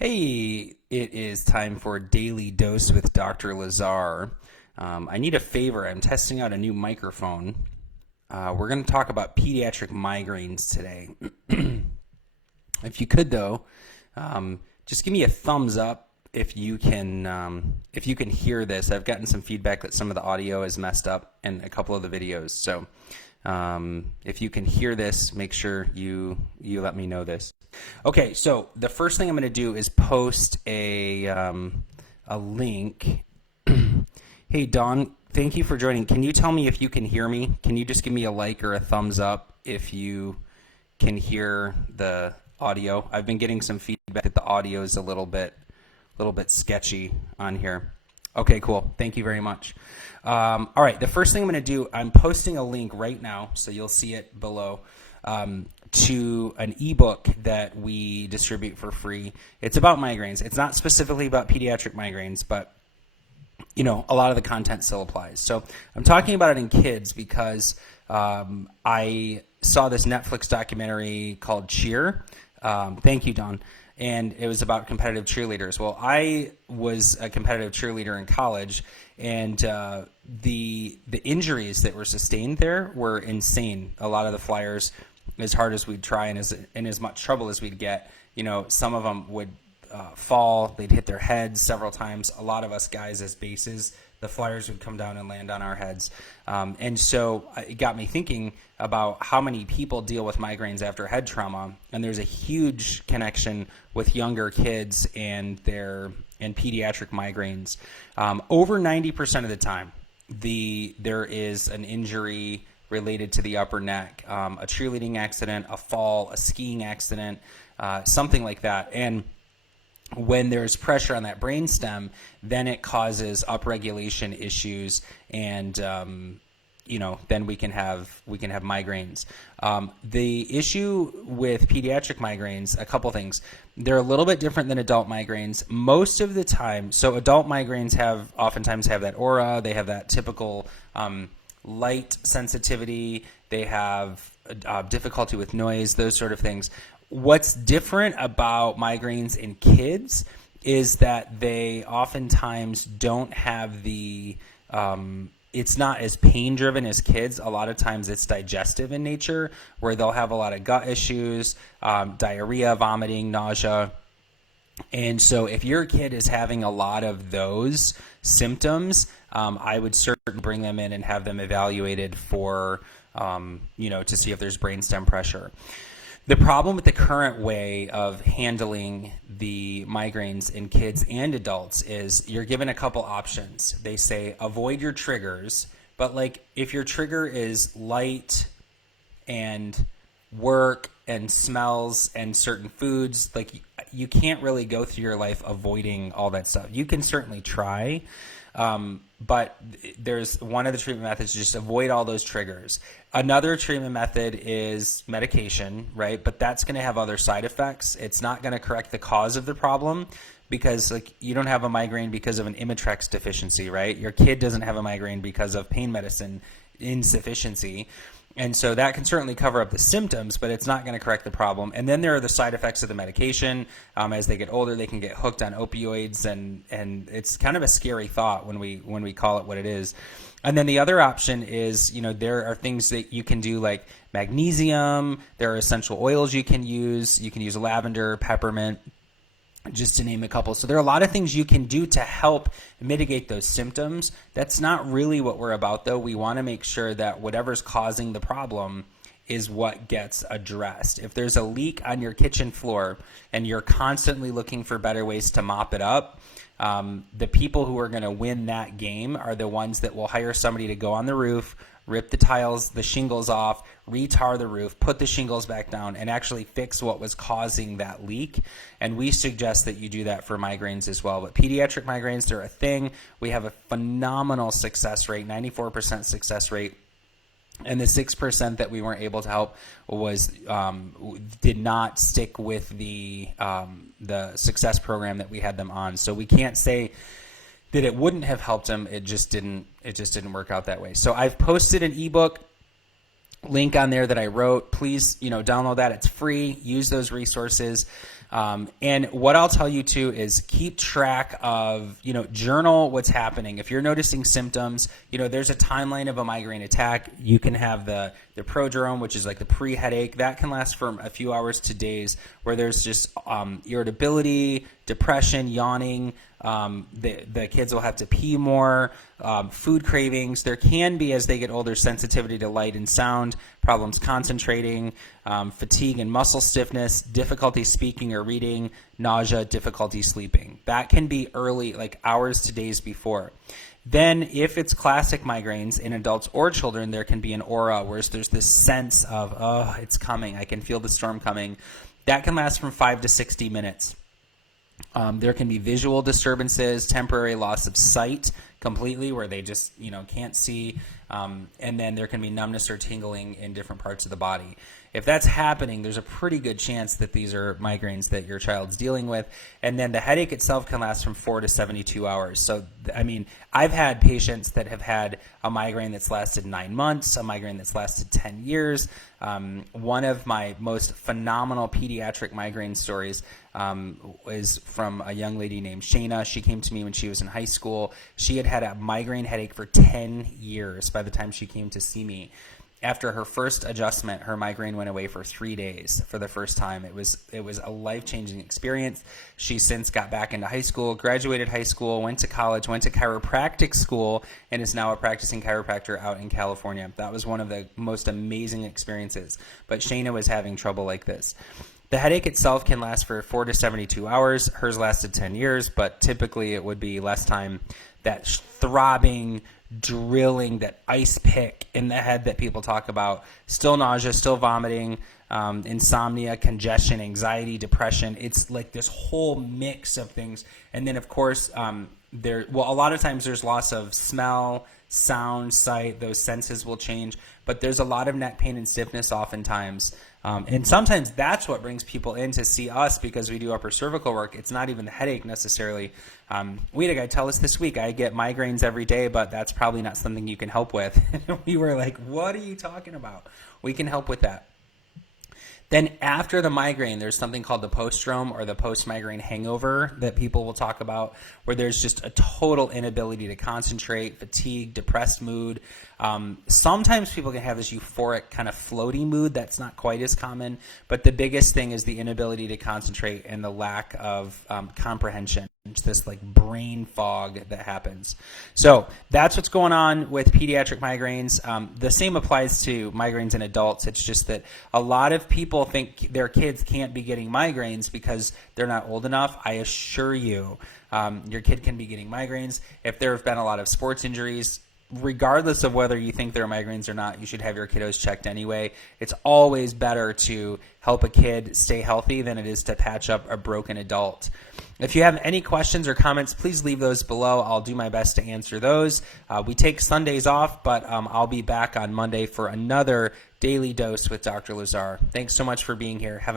Hey, it is time for Daily Dose with Dr. Lazar. I need a favor. I'm testing out a new microphone. We're going to talk about pediatric migraines today. If you could, though, just give me a thumbs up if you can hear this. I've gotten some feedback that some of the audio is messed up in a couple of the videos. So if you can hear this, make sure you let me know this. Okay, so the first thing I'm going to do is post a link. Hey, Dawn, thank you for joining. Can you tell me if you can hear me? Can you just give me a like or a thumbs up if you can hear the audio? I've been getting some feedback that the audio is a little bit sketchy on here. Okay, cool. Thank you very much. All right, the first thing I'm going to do, I'm posting a link right now, so you'll see it below, to an ebook that we distribute for free. It's about migraines. It's not specifically about pediatric migraines, but a lot of the content still applies. So I'm talking about it in kids because I saw this Netflix documentary called Cheer. Thank you, Don. And it was about competitive cheerleaders. Well, I was a competitive cheerleader in college, and the injuries that were sustained there were insane. A lot of the flyers, as hard as we'd try and as much trouble as we'd get, some of them would fall. They'd hit their heads several times. A lot of us guys as bases, the flyers would come down and land on our heads. And so it got me thinking about how many people deal with migraines after head trauma. And there's a huge connection with younger kids and pediatric migraines. Over 90% of the time, there is an injury related to the upper neck, a cheerleading accident, a fall, a skiing accident, something like that. And when there's pressure on that brainstem, then it causes upregulation issues, and then we can have migraines. The issue with pediatric migraines, a couple things. They're a little bit different than adult migraines. Most of the time, so adult migraines oftentimes have that aura. They have that typical light sensitivity. They have difficulty with noise, those sort of things. What's different about migraines in kids is that they oftentimes don't have it's not as pain driven as kids. A lot of times it's digestive in nature, where they'll have a lot of gut issues, diarrhea, vomiting, nausea. And so if your kid is having a lot of those symptoms, I would certainly bring them in and have them evaluated for, to see if there's brainstem pressure. The problem with the current way of handling the migraines in kids and adults is you're given a couple options. They say avoid your triggers, but if your trigger is light and work and smells and certain foods, you can't really go through your life avoiding all that stuff. You can certainly try, but there's one of the treatment methods, just avoid all those triggers. Another treatment method is medication, right? But that's going to have other side effects. It's not going to correct the cause of the problem, because you don't have a migraine because of an Imitrex deficiency, right? Your kid doesn't have a migraine because of pain medicine insufficiency. And so that can certainly cover up the symptoms, but it's not going to correct the problem. And then there are the side effects of the medication. As they get older, they can get hooked on opioids, and it's kind of a scary thought when we call it what it is. And then the other option is, there are things that you can do like magnesium. There are essential oils you can use. You can use lavender, peppermint, just to name a couple. So there are a lot of things you can do to help mitigate those symptoms. That's not really what we're about, though. We want to make sure that whatever's causing the problem is what gets addressed. If there's a leak on your kitchen floor and you're constantly looking for better ways to mop it up, the people who are going to win that game are the ones that will hire somebody to go on the roof, rip the shingles off, retar the roof, put the shingles back down, and actually fix what was causing that leak. And we suggest that you do that for migraines as well. But pediatric migraines, they're a thing. We have a phenomenal success rate, 94% success rate. And the 6% that we weren't able to help did not stick with the success program that we had them on. So we can't say that it wouldn't have helped them. It just didn't work out that way. So I've posted an ebook link on there that I wrote. Please, download that. It's free. Use those resources. And what I'll tell you too is keep track of, journal what's happening. If you're noticing symptoms, there's a timeline of a migraine attack. You can have the prodrome, which is like the pre-headache. That can last from a few hours to days, where there's just irritability, depression, yawning. The kids will have to pee more, food cravings. There can be, as they get older, sensitivity to light and sound, problems concentrating, fatigue and muscle stiffness, difficulty speaking or reading, nausea, difficulty sleeping. That can be early, like hours to days before. Then if it's classic migraines in adults or children, there can be an aura where there's this sense of, oh, it's coming. I can feel the storm coming. That can last from 5 to 60 minutes. There can be visual disturbances, temporary loss of sight completely, where they just, can't see. And then there can be numbness or tingling in different parts of the body. If that's happening, there's a pretty good chance that these are migraines that your child's dealing with. And then the headache itself can last from 4 to 72 hours. So, I've had patients that have had a migraine that's lasted 9 months, a migraine that's lasted 10 years. One of my most phenomenal pediatric migraine stories is from a young lady named Shayna. She came to me when she was in high school. She had a migraine headache for 10 years by the time she came to see me. After her first adjustment, her migraine went away for 3 days for the first time. It was a life-changing experience. She since got back into high school, graduated high school, went to college, went to chiropractic school, and is now a practicing chiropractor out in California. That was one of the most amazing experiences. But Shayna was having trouble like this. The headache itself can last for 4 to 72 hours. Hers lasted 10 years, but typically it would be less time. That throbbing, drilling, that ice pick in the head that people talk about, still nausea, still vomiting, insomnia, congestion, anxiety, depression. It's like this whole mix of things. And then, of course, a lot of times there's loss of smell, sound, sight. Those senses will change. But there's a lot of neck pain and stiffness oftentimes. And sometimes that's what brings people in to see us, because we do upper cervical work. It's not even the headache necessarily. We had a guy tell us this week, I get migraines every day, but that's probably not something you can help with. We were like, what are you talking about? We can help with that. Then after the migraine, there's something called the postdrome, or the post-migraine hangover, that people will talk about, where there's just a total inability to concentrate, fatigue, depressed mood. Sometimes people can have this euphoric kind of floaty mood. That's not quite as common, but the biggest thing is the inability to concentrate and the lack of comprehension. It's this like brain fog that happens. So that's what's going on with pediatric migraines. The same applies to migraines in adults. It's just that a lot of people think their kids can't be getting migraines because they're not old enough. I assure you, your kid can be getting migraines. If there have been a lot of sports injuries, regardless of whether you think there are migraines or not, you should have your kiddos checked anyway. It's always better to help a kid stay healthy than it is to patch up a broken adult. If you have any questions or comments, please leave those below. I'll do my best to answer those. We take Sundays off, but I'll be back on Monday for another Daily Dose with Dr. Lazar. Thanks so much for being here. Have a